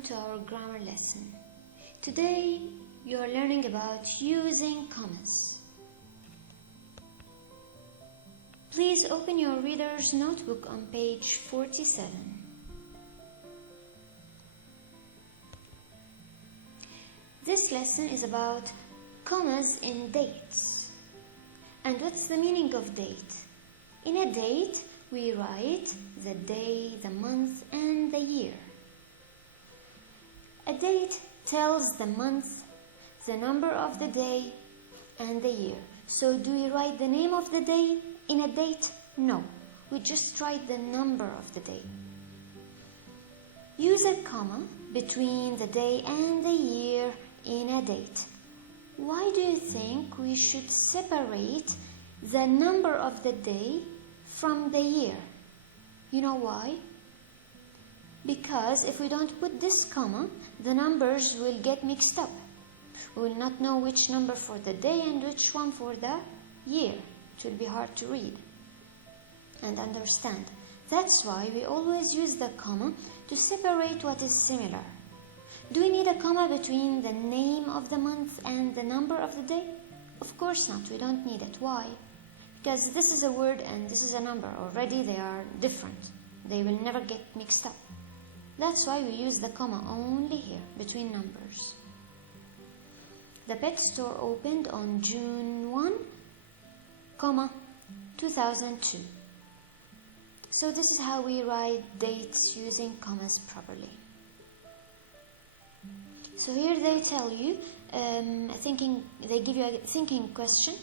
welcome to our grammar lesson. Today you are learning about using commas. Please open your reader's notebook on page 47. This lesson is about commas in dates. And what's the meaning of date? In a date, we write the day, the month, and the year. A date tells the month, the number of the day, and the year. So do we write the name of the day in a date? No, we just write the number of the day. Use a comma between the day and the year in a date. Why do you think we should separate the number of the day from the year? You know why? Because if we don't put this comma, the numbers will get mixed up. We will not know which number for the day and which one for the year. It will be hard to read and understand. That's why we always use the comma to separate what is similar. Do we need a comma between the name of the month and the number of the day? Of course not, we don't need it. Why? Because this is a word and this is a number. Already they are different. They will never get mixed up. That's why we use the comma only here, between numbers. The pet store opened on June 1, 2002. So this is how we write dates using commas properly. So here they tell you, they give you a thinking question.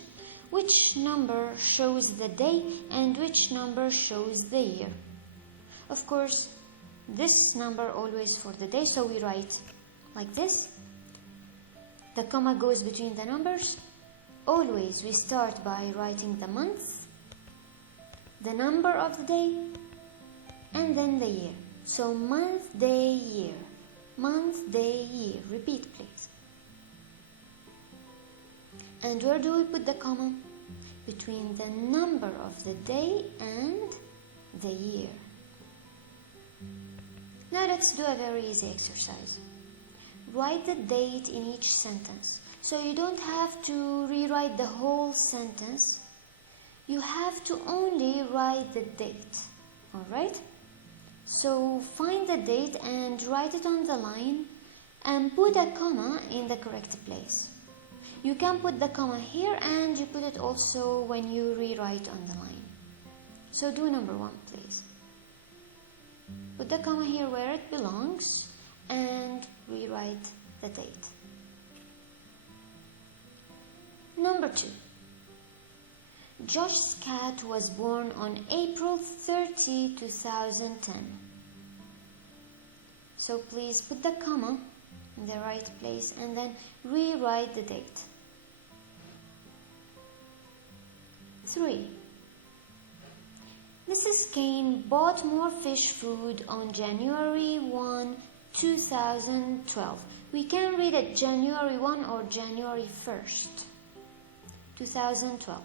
Which number shows the day and which number shows the year? Of course, this number always for the day, so we write like this. The comma goes between the numbers. Always we start by writing the month, the number of the day, and then the year. So month, day, year. Month, day, year. Repeat, please. And where do we put the comma? Between the number of the day and the year. Now let's do a very easy exercise. Write the date in each sentence. So you don't have to rewrite the whole sentence. You have to only write the date. Alright? So find the date and write it on the line and put a comma in the correct place. You can put the comma here and you put it also when you rewrite on the line. So do number 1, please. Put the comma here where it belongs and rewrite the date. Number 2. Josh's cat was born on April 30, 2010. So please put the comma in the right place and then rewrite the date. 3. Mrs. Kane bought more fish food on January 1, 2012. We can read it January 1 or January 1st, 2012.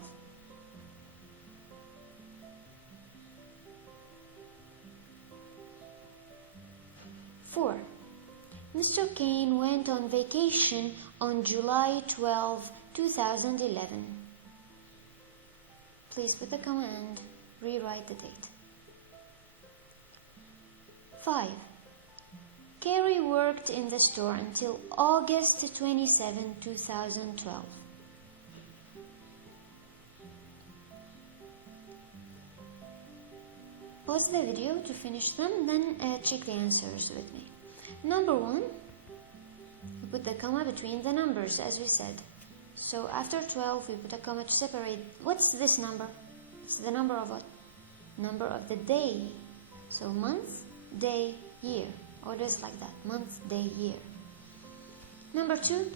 4. Mr. Kane went on vacation on July 12, 2011. Please put the comma and rewrite the date. 5. Carrie worked in the store until August 27, 2012. Pause the video to finish them, then check the answers with me. Number 1, we put the comma between the numbers, as we said. So after 12, we put a comma to separate. What's this number? It's the number of what? Number of the day. So month, day, year. Always like that. Month, day, year. Number 2,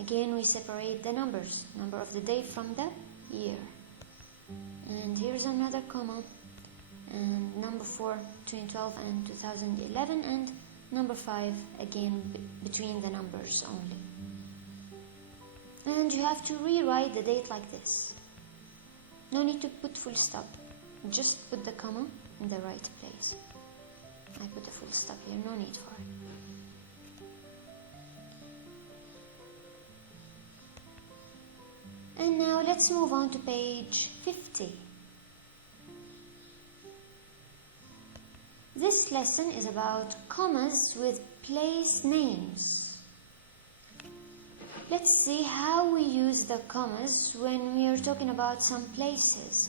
again we separate the numbers. Number of the day from the year. And here's another comma. And number 4, 2012 and 2011. And number 5, again between the numbers only. And you have to rewrite the date like this. No need to put full stop. Just put the comma in the right place. I put a full full stop here, no need for it. And now let's move on to page 50. This lesson is about commas with place names. Let's see how we use the commas when we are talking about some places.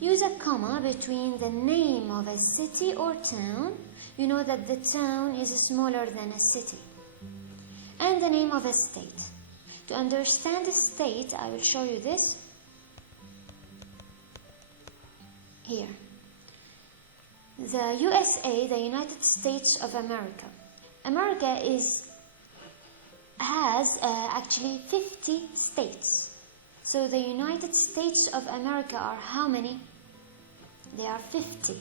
Use a comma between the name of a city or town. You know that the town is smaller than a city. And the name of a state. To understand a state, I will show you this here. The USA, the United States of America. America has actually 50 states. So the United States of America are how many? They are 50.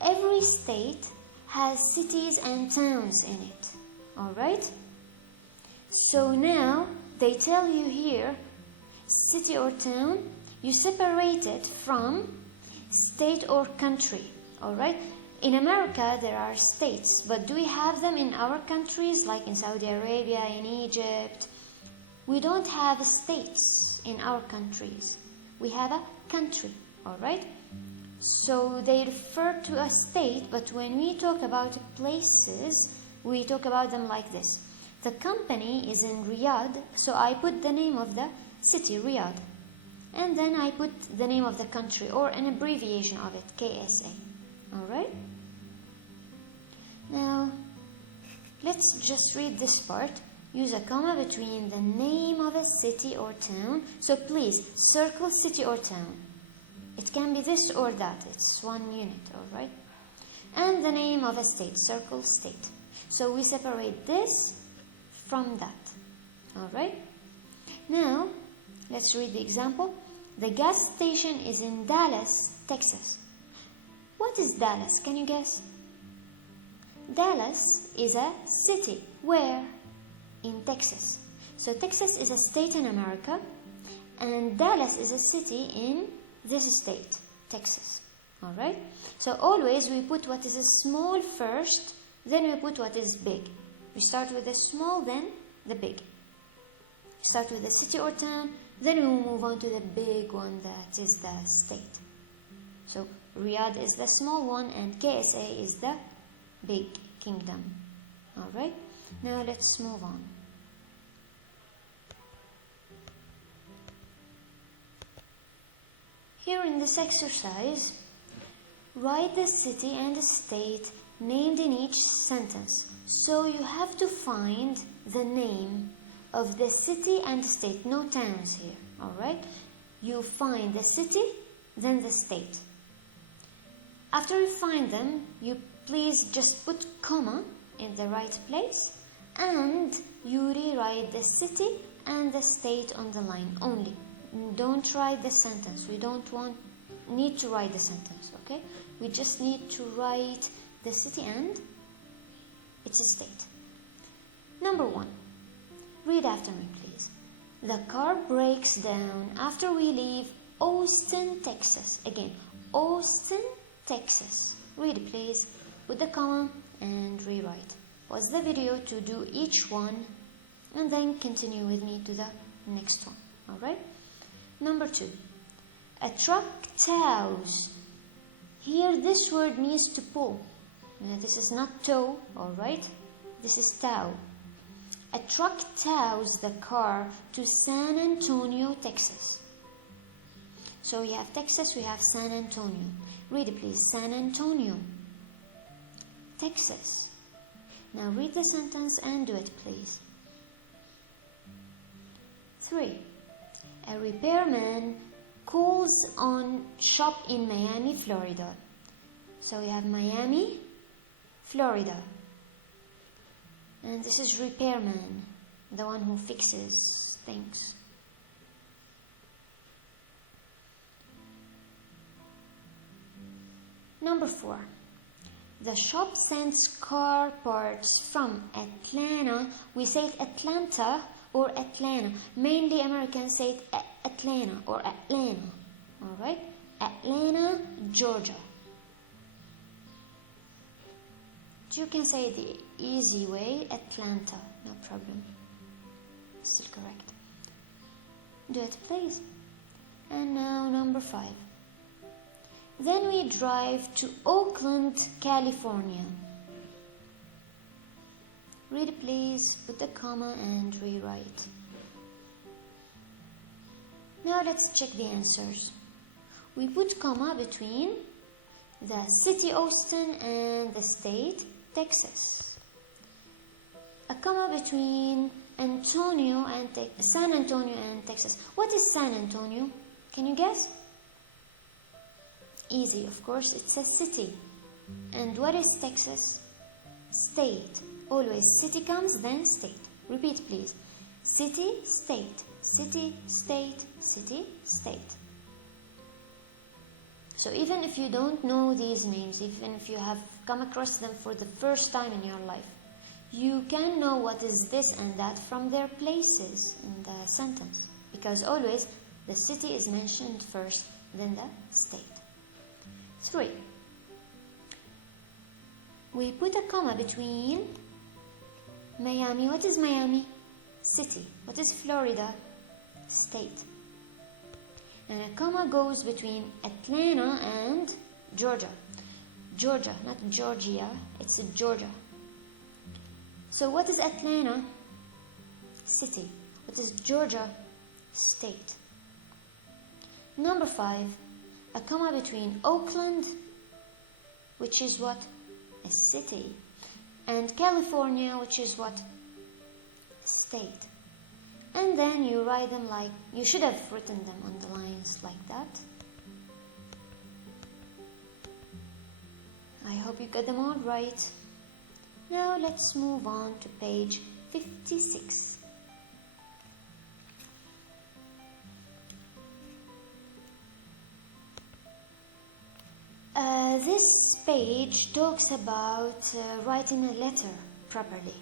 Every state has cities and towns in it. Alright? So now they tell you here, city or town, you separate it from state or country. Alright? In America there are states, but do we have them in our countries, like in Saudi Arabia, in Egypt? We don't have states in our countries. We have a country, alright? So they refer to a state, but when we talk about places, we talk about them like this. The company is in Riyadh, so I put the name of the city, Riyadh. And then I put the name of the country, or an abbreviation of it, KSA. Alright? Now, let's just read this part. Use a comma between the name of a city or town. So please, circle city or town. It can be this or that. It's one unit, alright? And the name of a state. Circle state. So we separate this from that. Alright? Now, let's read the example. The gas station is in Dallas, Texas. What is Dallas? Can you guess? Dallas is a city. Where? In Texas. So Texas is a state in America, and Dallas is a city in this state, Texas. Alright? So always we put what is small first, then we put what is big. We start with the small, then the big. We start with the city or town, then we move on to the big one, that is the state. So Riyadh is the small one, and KSA is the big kingdom. Alright? Now let's move on. Here in this exercise, write the city and the state named in each sentence. So you have to find the name of the city and state, no towns here, alright? You find the city, then the state. After you find them, you please just put comma in the right place, and you rewrite the city and the state on the line only. Don't write the sentence. We don't need to write the sentence, okay? We just need to write the city and its state. Number 1. Read after me, please. The car breaks down after we leave Austin, Texas. Again, Austin, Texas. Read, please. Put the comma and rewrite. Pause the video to do each one, and then continue with me to the next one. Alright? Number 2. A truck tows. Here this word means to pull. Now, this is not tow, alright? This is tow. A truck tows the car to San Antonio, Texas. So we have Texas, we have San Antonio. Read it, please. San Antonio, Texas. Now read the sentence and do it, please. 3. A repairman calls on shop in Miami, Florida. So we have Miami, Florida. And this is repairman, the one who fixes things. Number 4. The shop sends car parts from Atlanta. We say it Atlanta or Atlanta. Mainly Americans say it Atlanta or Atlanta. Alright? Atlanta, Georgia. You can say the easy way, Atlanta, no problem. Still correct. Do it, please. And now number 5. Then we drive to Oakland, California. Read please, put the comma and rewrite. Now let's check the answers. We put comma between the city Austin and the state Texas. A comma between Antonio and San Antonio and Texas. What is San Antonio? Can you guess? Easy, of course, it's a city. And what is Texas? State. Always city comes, then state. Repeat, please. City, state. City, state, city, state. So even if you don't know these names, even if you have come across them for the first time in your life, you can know what is this and that from their places in the sentence. Because always the city is mentioned first, then the state. 3. We put a comma between Miami. What is Miami? City. What is Florida? State. And a comma goes between Atlanta and Georgia. Georgia, not Georgia, it's Georgia. So what is Atlanta? City. What is Georgia? State. Number 5, a comma between Oakland, which is what? A city. And California, which is what? State. And then you write them like, you should have written them on the lines like that. I hope you got them all right. Now let's move on to page 56. This page talks about writing a letter properly.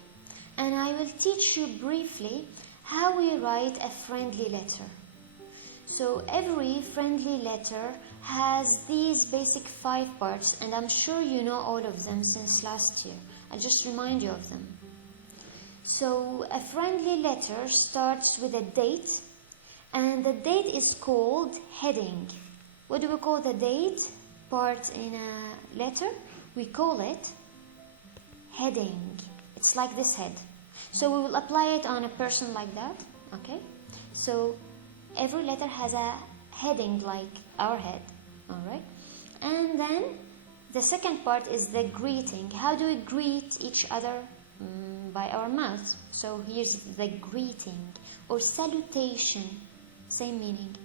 And I will teach you briefly how we write a friendly letter. So every friendly letter has these basic 5 parts, and I'm sure you know all of them since last year. I'll just remind you of them. So a friendly letter starts with a date, and the date is called heading. What do we call the date part in a letter? We call it heading. It's like this head. So we will apply it on a person like that, okay? So every letter has a heading like our head, all right? And then the second part is the greeting. How do we greet each other? By our mouths. So here's the greeting or salutation, same meaning.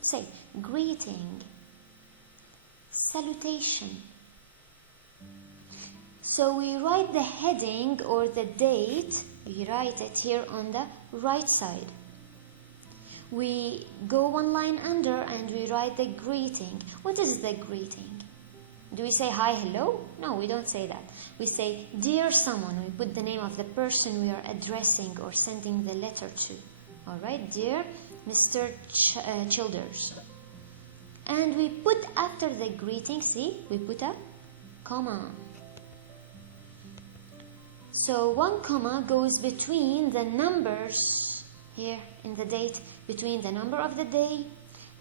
Say greeting, salutation. So we write the heading or the date, we write it here on the right side. We go one line under and we write the greeting. What is the greeting? Do we say hi, hello? No, we don't say that. We say dear someone. We put the name of the person we are addressing or sending the letter to. All right, dear Mr. Childers. And we put after the greeting, see, we put a comma. So one comma goes between the numbers here in the date, between the number of the day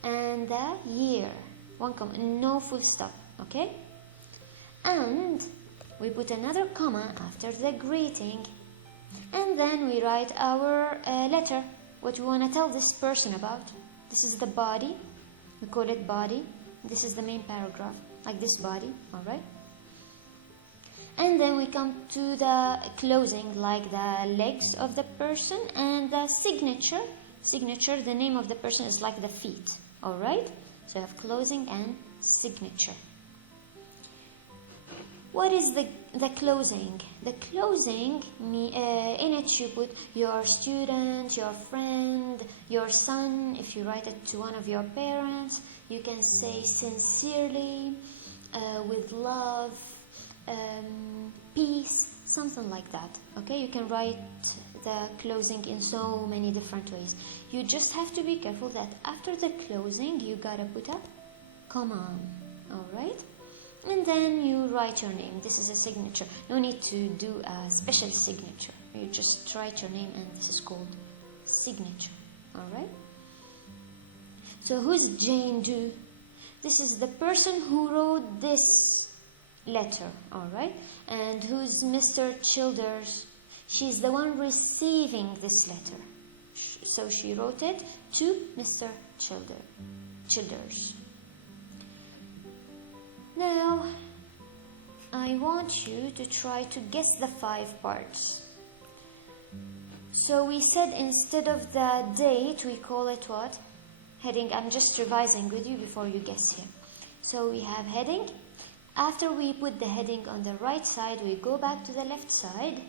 and the year. One comma, no full stop, okay? And we put another comma after the greeting, and then we write our letter, what we want to tell this person about. This is the body, we call it body. This is the main paragraph, like this body, all right? And then we come to the closing, like the legs of the person, and the signature. Signature, the name of the person is like the feet, all right? So you have closing and signature. What is the closing? The closing, in it you put your student, your friend, your son. If you write it to one of your parents, you can say sincerely, with love, peace, something like that. Okay, you can write the closing in so many different ways. You just have to be careful that after the closing you gotta put a comma, all right? and then you write your name. This is a signature. No need to do a special signature. You just write your name, and this is called signature. Alright? So who's Jane Doe? This is the person who wrote this letter, alright? And who's Mr. Childers? She's the one receiving this letter. So she wrote it to Mr. Childers. Now, I want you to try to guess the 5 parts. So we said instead of the date, we call it what? Heading. I'm just revising with you before you guess here. So we have heading. After we put the heading on the right side, we go back to the left side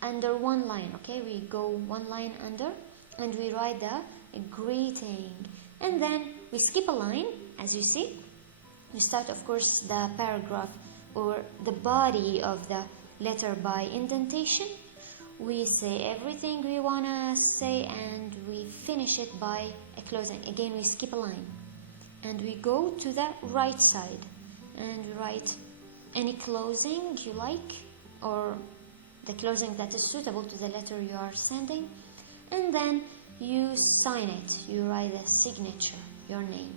under one line, okay? We go one line under and we write the greeting. And then we skip a line, as you see. We start, of course, the paragraph or the body of the letter by indentation. We say everything we want to say and we finish it by a closing. Again, we skip a line and we go to the right side and we write any closing you like or the closing that is suitable to the letter you are sending, and then you sign it. You write a signature, your name.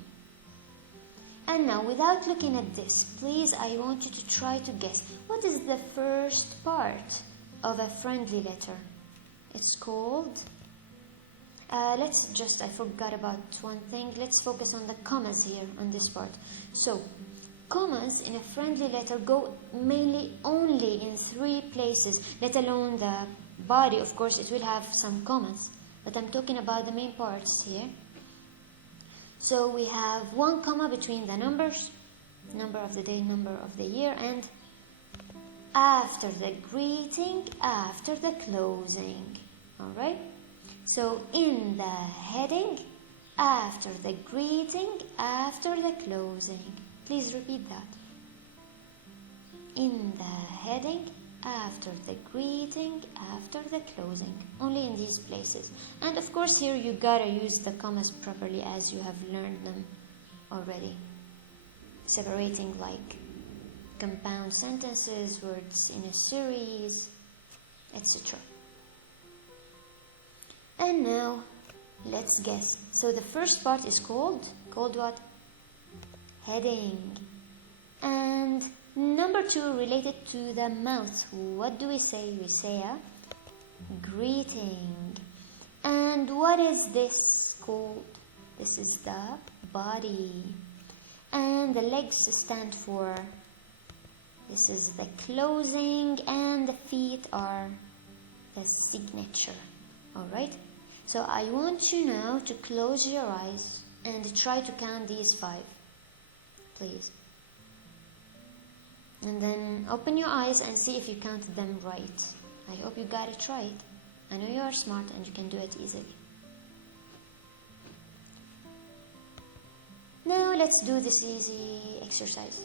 And now, without looking at this, please, I want you to try to guess what is the first part of a friendly letter. It's called I forgot about one thing. Let's focus on the commas here on this part. So commas in a friendly letter go mainly only in 3 places, let alone the body. Of course, it will have some commas, but I'm talking about the main parts here. So we have 1 comma between the numbers, number of the day, number of the year, and after the greeting, after the closing. Alright? So in the heading, after the greeting, after the closing. Please repeat that. In the heading, after the greeting, after the closing. Only in these places. And of course here you gotta use the commas properly as you have learned them already. Separating like compound sentences, words in a series, etc. And now, let's guess. So the first part is called what? Heading. And number 2 related to the mouth. What do we say? We say a greeting. And what is this called? This is the body. And the legs stand for, this is the closing, and the feet are the signature. Alright? So I want you now to close your eyes and try to count these 5. Please. And then open your eyes and see if you counted them right. I hope you got it right. I know you are smart and you can do it easily. Now let's do this easy exercise.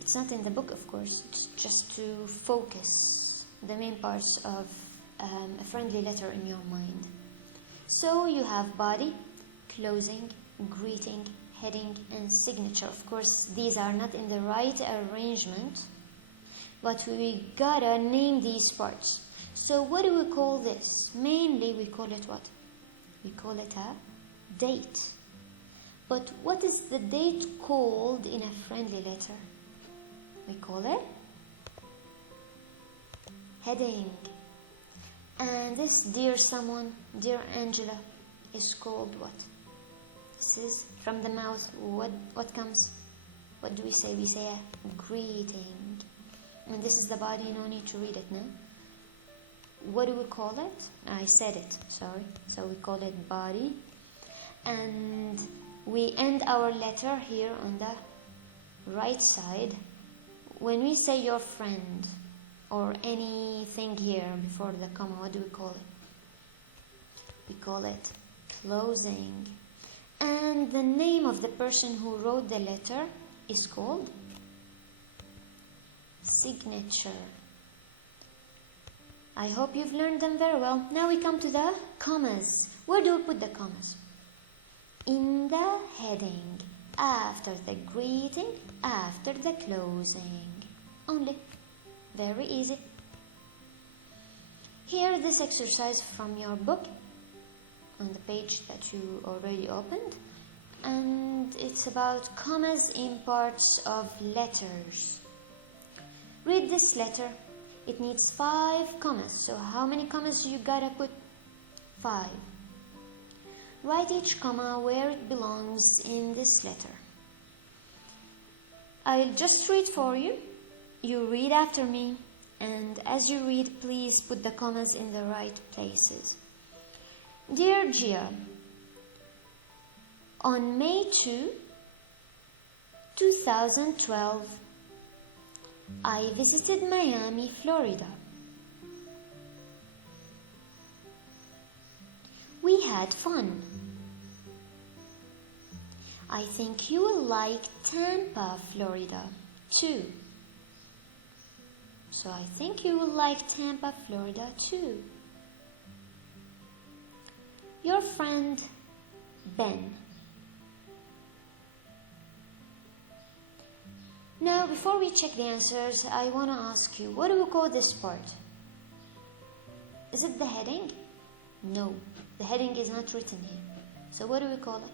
It's not in the book, of course. It's just to focus the main parts of a friendly letter in your mind. So you have body, closing, greeting, heading, and signature. Of course, these are not in the right arrangement, but we gotta name these parts. So what do we call this? Mainly we call it what? We call it a date. But what is the date called in a friendly letter? We call it heading. And this dear someone, dear Angela, is called what? This is from the mouth. What comes? What do we say? We say a greeting. And this is the body, no need to read it now. What do we call it? I said it, sorry. So we call it body. And we end our letter here on the right side. When we say your friend, or anything here before the comma, what do we call it? We call it closing. And the name of the person who wrote the letter is called signature. I hope you've learned them very well. Now we come to the commas. Where do we put the commas? In the heading, after the greeting, after the closing. Only. Very easy. Here, this exercise from your book on the page that you already opened, and it's about commas in parts of letters. Read this letter. It needs 5 commas. So how many commas you gotta put? 5. Write each comma where it belongs in this letter. I'll just read for you. You read after me, and as you read, please put the commas in the right places. Dear Gia, on May 2, 2012, I visited Miami, Florida. We had fun. I think you will like Tampa, Florida, too. So I think you will like Tampa, Florida, too. Your friend, Ben. Now, before we check the answers, I want to ask you, what do we call this part? Is it the heading? No, the heading is not written here. So what do we call it?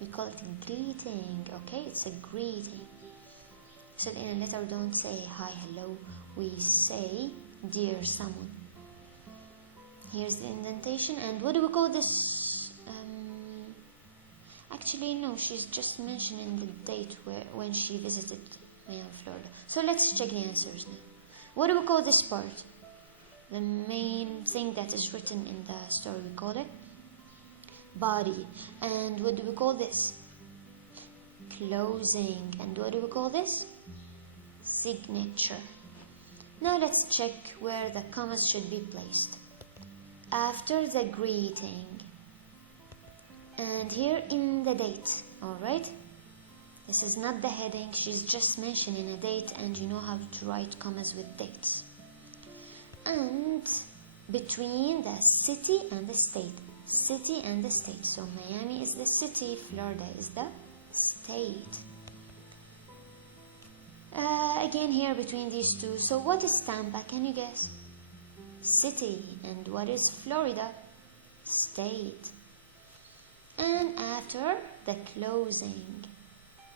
We call it a greeting, okay? It's a greeting. So in a letter, don't say hi, hello. We say dear someone. Here's the indentation. And what do we call this? Actually, no, she's just mentioning the date when she visited Miami, Florida. So let's check the answers now. What do we call this part? The main thing that is written in the story, we call it body. And what do we call this? Closing. And what do we call this? Signature. Now let's check where the commas should be placed. After the greeting. And here in the date, alright? This is not the heading, she's just mentioning a date, and you know how to write commas with dates. And between the city and the state. City and the state. So Miami is the city, Florida is the state. Again here between these two. So what is Tampa? Can you guess? City. And what is Florida? State. And after the closing,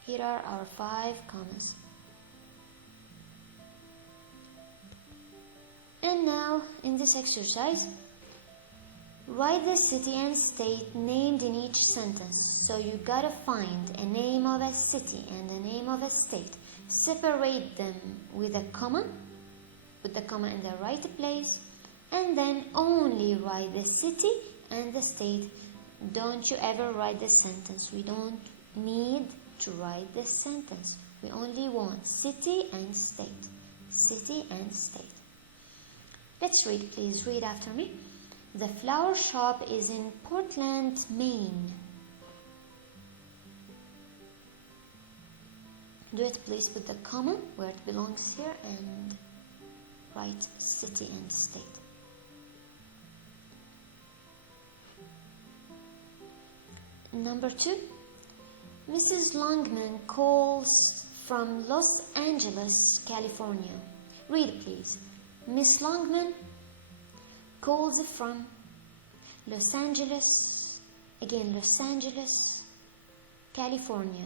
here are our 5 commas. And now in this exercise, write the city and state named in each sentence. So you gotta find a name of a city and a name of a state. Separate them with a comma. Put the comma in the right place. And then only write the city and the state. Don't you ever write the sentence. We don't need to write the sentence. We only want city and state. City and state. Let's read, please. Read after me. The flower shop is in Portland, Maine. Do it, please. Put the comma where it belongs here and write city and state. Number 2. Mrs. Longman calls from Los Angeles, California. Read, please. Miss Longman calls from Los Angeles, again Los Angeles, California.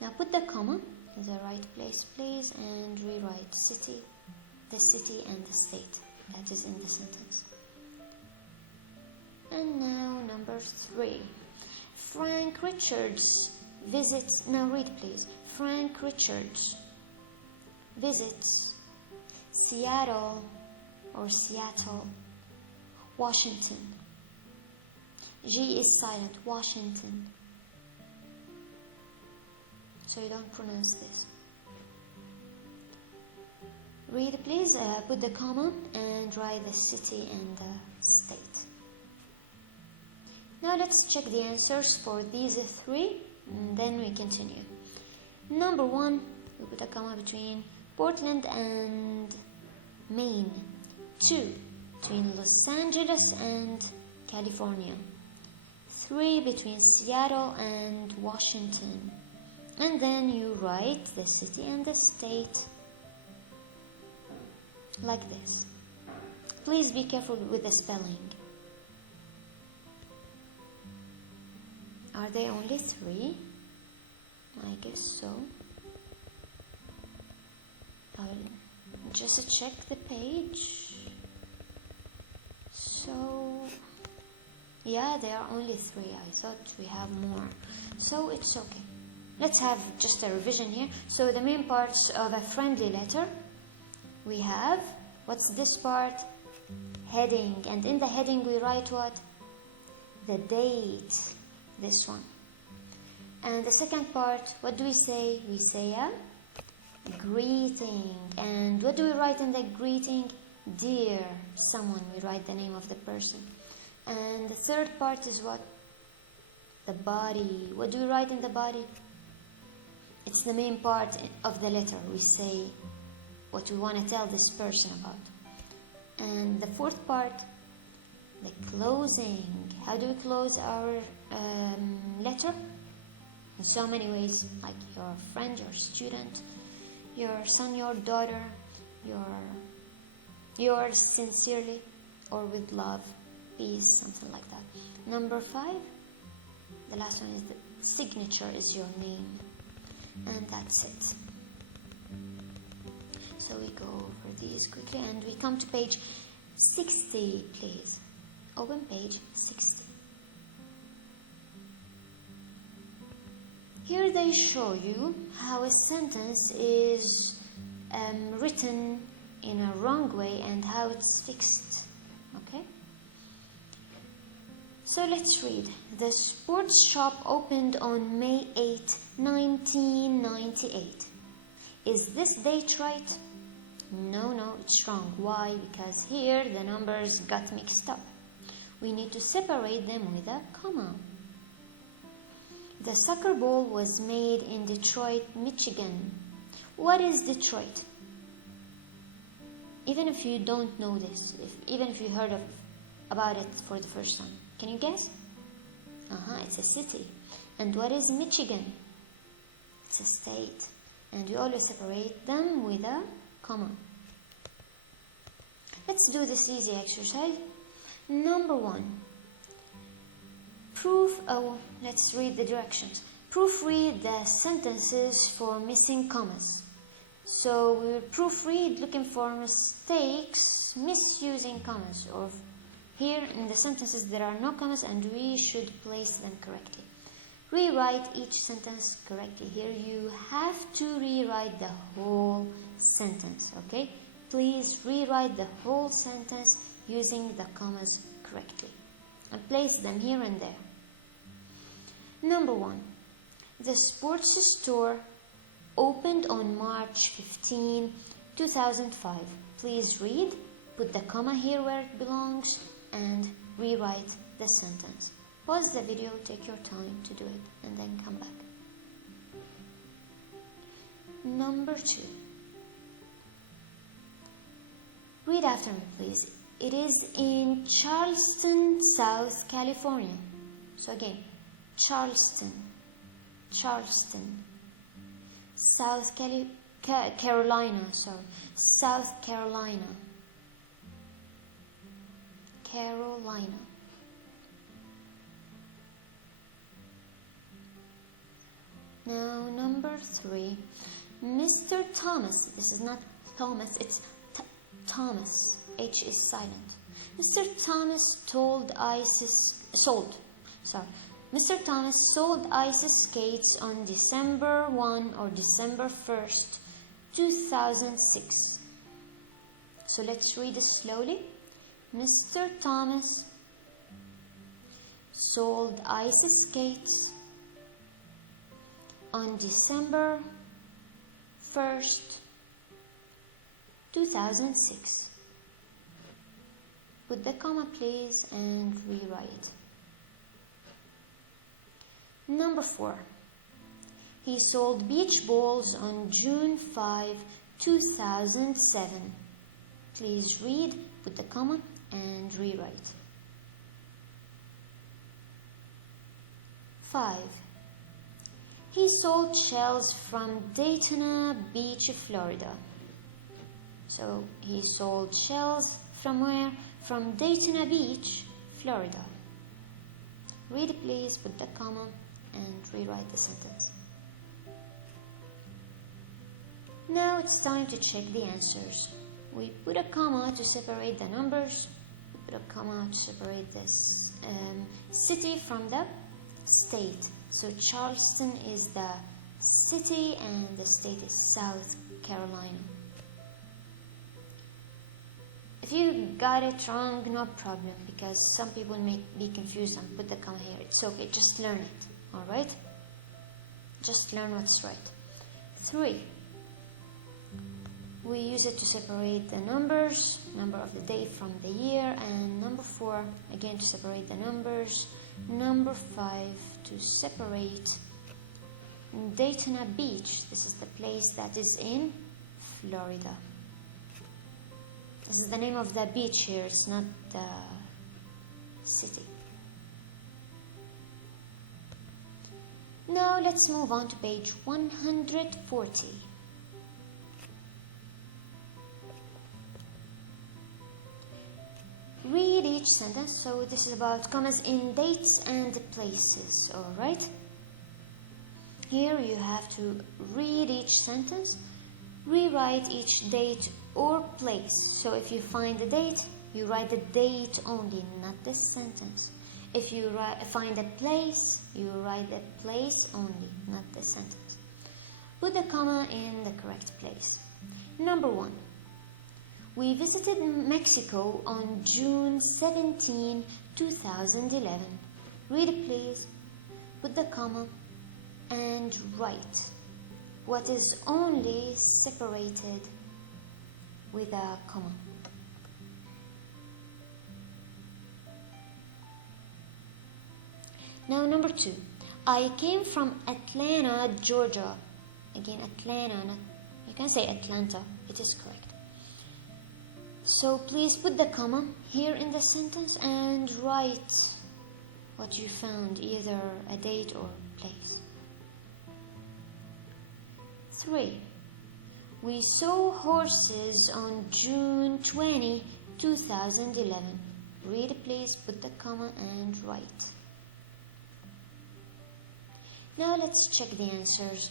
Now put the comma in the right place, please, and rewrite city, the city and the state that is in the sentence. And now number 3. Frank Richards visits, now read please. Frank Richards visits Seattle, Washington. G is silent, Washington. So you don't pronounce this. Read please, put the comma and write the city and the state. Now let's check the answers for these 3, and then we continue. Number 1, we put a comma between Portland and Maine. 2, between Los Angeles and California. 3, between Seattle and Washington. And then you write the city and the state like this. Please be careful with the spelling. Are they only 3? I guess so. I'll just check the page. So, yeah, there are only 3. I thought we have more. So it's okay. Let's have just a revision here. So the main parts of a friendly letter, we have, what's this part? Heading. And in the heading we write what? The date. This one. And the second part, what do we say? We say a greeting. And what do we write in the greeting? Dear someone. We write the name of the person. And the third part is what? The body. What do we write in the body? It's the main part of the letter. We say what we want to tell this person about. And the fourth part, the closing. How do we close our letter? In so many ways, like your friend, your student, your son, your daughter, yours sincerely, or with love, peace, something like that. Number 5, the last one is the signature is your name. And that's it. So we go over these quickly and we come to page 60, please. Open page 60. Here they show you how a sentence is written in a wrong way and how it's fixed. Okay? So let's read. The sports shop opened on May 8, 1998. Is this date right? No, it's wrong. Why? Because here the numbers got mixed up. We need to separate them with a comma. The soccer ball was made in Detroit, Michigan. What is Detroit? Even if you don't know this, even if you heard about it for the first time, can you guess? It's a city. And what is Michigan? It's a state. And we always separate them with a comma. Let's do this easy exercise. Number 1. Let's read the directions. Proofread the sentences for missing commas. So we will proofread looking for mistakes, misusing commas, or here in the sentences there are no commas and we should place them correctly. Rewrite each sentence correctly. Here you have to rewrite the whole sentence, okay? Please rewrite the whole sentence using the commas correctly and place them here and there. Number 1. The sports store opened on March 15, 2005. Please read, put the comma here where it belongs, and rewrite the sentence. Pause the video, take your time to do it, and then come back. Number 2. Read after me, please. It is in Charleston, South California. So again, Charleston, South Carolina, South Carolina. Now, number 3, Mr. Thomas, this is not Thomas, it's Thomas, H is silent. Mr. Thomas sold ice skates on December 1 or December 1st, 2006. So let's read it slowly. Mr. Thomas sold ice skates on December 1st, 2006. Put the comma, please, and rewrite. Number 4. He sold beach balls on June 5, 2007. Please read, put the comma, and rewrite. 5. He sold shells from Daytona Beach, Florida. So he sold shells from where? From Daytona Beach, Florida. Read please, put the comma and rewrite the sentence. Now it's time to check the answers. We put a comma to separate the numbers. We put a comma to separate this city from the state. So Charleston is the city and the state is South Carolina. If you got it wrong, no problem, because some people may be confused and put the comma here. It's okay, just learn it, alright? Just learn what's right. 3. We use it to separate the numbers, number of the day from the year, and number 4, again to separate the numbers, number 5 to separate Daytona Beach. This is the place that is in Florida. This is the name of the beach here, it's not the city. Now let's move on to page 140. Read each sentence. So this is about commas in dates and places, alright? Here you have to read each sentence, rewrite each date or place. So if you find the date, you write the date only, not the sentence. If you find a place, you write the place only, not the sentence. Put the comma in the correct place. Number 1. We visited Mexico on June 17, 2011. Read it please. Put the comma and write what is only separated with a comma. Now number 2. I came from Atlanta, Georgia. Again, Atlanta, you can say Atlanta, it is correct. So please put the comma here in the sentence and write what you found, either a date or place. 3. We saw horses on June 20, 2011. Read please, put the comma and write. Now let's check the answers.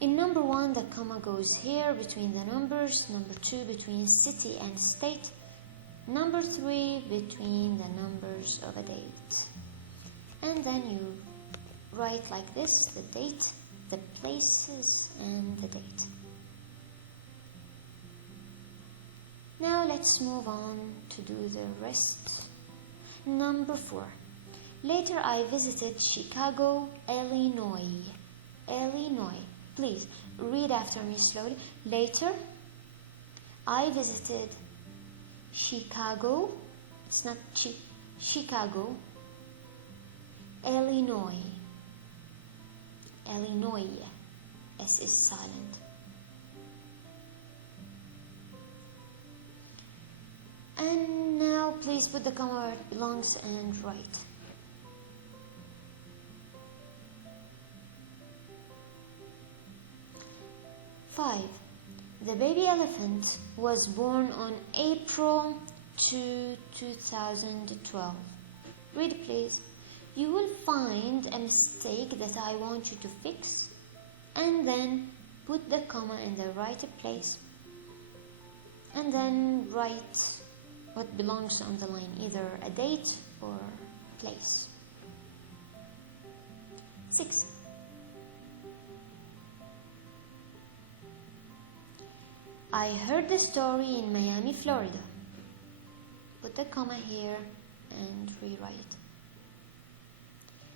In number 1, the comma goes here between the numbers. Number 2, between city and state. Number 3, between the numbers of a date. And then you write like this, the date, the places, and the date. Now let's move on to do the rest. Number 4. Later I visited Chicago, Illinois. Illinois. Please read after me slowly. Later, I visited Chicago. It's not Chicago. Illinois. Illinois. S is silent. And now please put the comma where it belongs and write. Five. The baby elephant was born on April 2, 2012. Read please. You will find a mistake that I want you to fix and then put the comma in the right place and then write what belongs on the line, either a date or place. 6. I heard the story in Miami, Florida. Put the comma here and rewrite.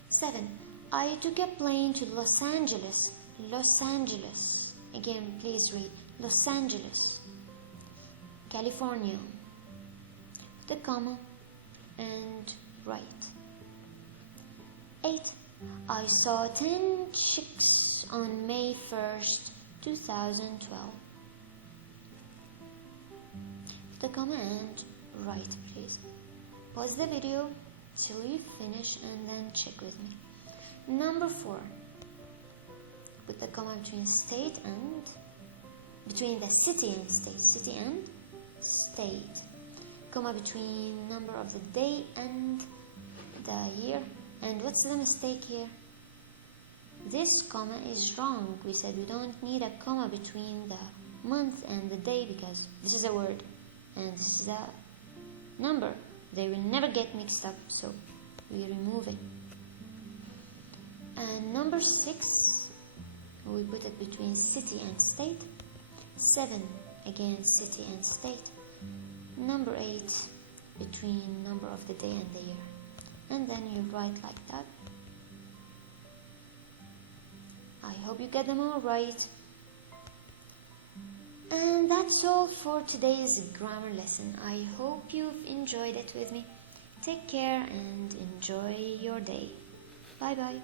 7. I took a plane to Los Angeles. Los Angeles. Again, please read. Los Angeles, California. Put the comma and write. 8. I saw 10 chicks on May 1st, 2012. The comma and write please. Pause the video till you finish and then check with me. Number 4. Put the comma between state and between the city and state. City and state. Comma between number of the day and the year. And what's the mistake here? This comma is wrong. We said we don't need a comma between the month and the day because this is a word and this is a number. They will never get mixed up, so we remove it. And number 6, we put it between city and state. 7, again, city and state. Number 8, between number of the day and the year. And then you write like that. I hope you get them all right. And that's all for today's grammar lesson. I hope you've enjoyed it with me. Take care and enjoy your day. Bye bye.